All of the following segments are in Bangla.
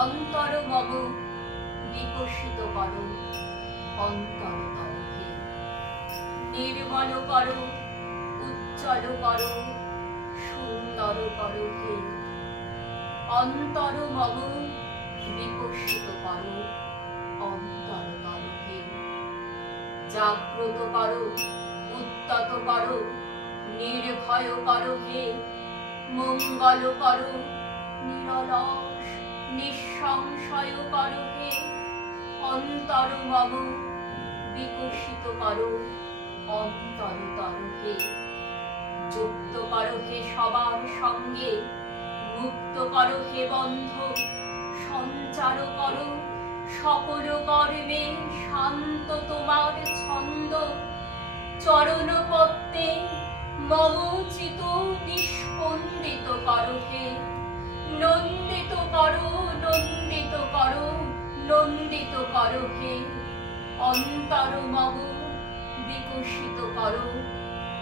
অন্তর মম বিকশিত করো অন্তর তরফে, নির্মল করো, উজ্জ্বল করো, সুন্দর করো হে। অন্তর মম বিকশিত করো অন্তর তরফে, জাগ্রত করো, উদ্যত করো, নির্ভয় করো হে। মঙ্গল করো, নিরলস নিঃসংশয় করো হে। অন্তর মম বিকশিত করো অন্তর তরফে, যুক্ত করো হে সবার সঙ্গে, মুক্ত করো হে বন্ধ, সঞ্চার করো সকল কর্মে শান্ত তোমার ছন্দ। চরণ পদ্মে মম চিত নিস্পন্দিত করো হে। নন্দিত করো, নন্দিত করো, নন্দিত করো হে। অন্তর মম বিকশিত করো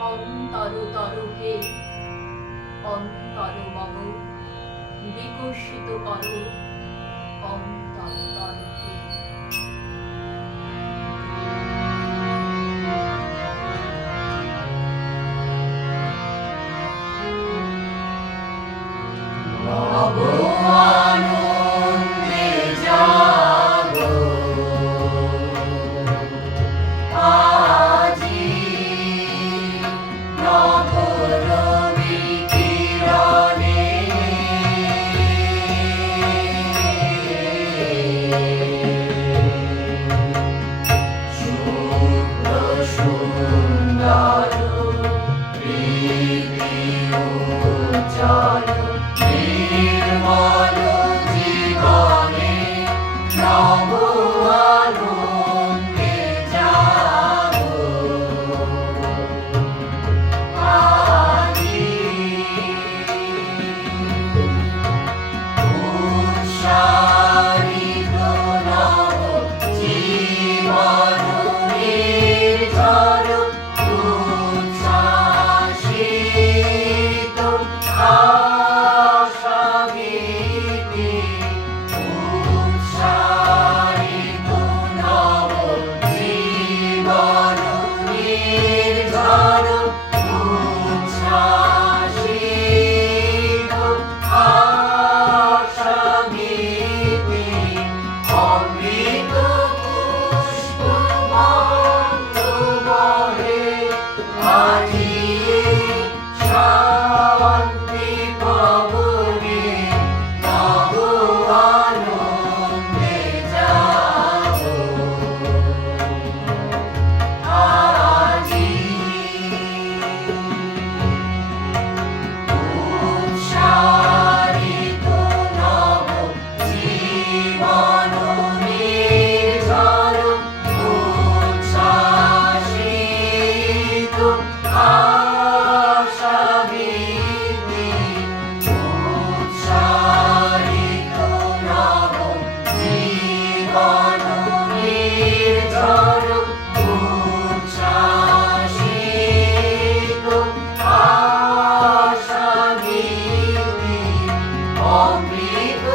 অন্তর তরফে, অন্তর মম বিকশিত করো অন্তর তরফে। আনন্দে জাগো আজি, নব রবি কিরণে শুভ্র সুন্দর প্রীতি উজ্জ্বল নির্মল জীবনে নব আনন্দে জাগো আজি। উৎসারিত নব জীবন নির্ঝর, উচ্ছ্বাসিত আশাভীতি। উৎসারিত নব জীবন নির্ঝর, উচ্ছ্বাসিত আশাভীতি। অমৃত পুষ্প মন্ত্র বহে আজি, শান্তি পবনে নব আনন্দে জাগো আজি। উৎসারিত নব জীবন নির্ঝর, উচ্ছ্বাসিত আশাভীতি। উৎসারিত নব জীবন নির্ঝর, উচ্ছ্বাসিত আশাভীতি। অমৃত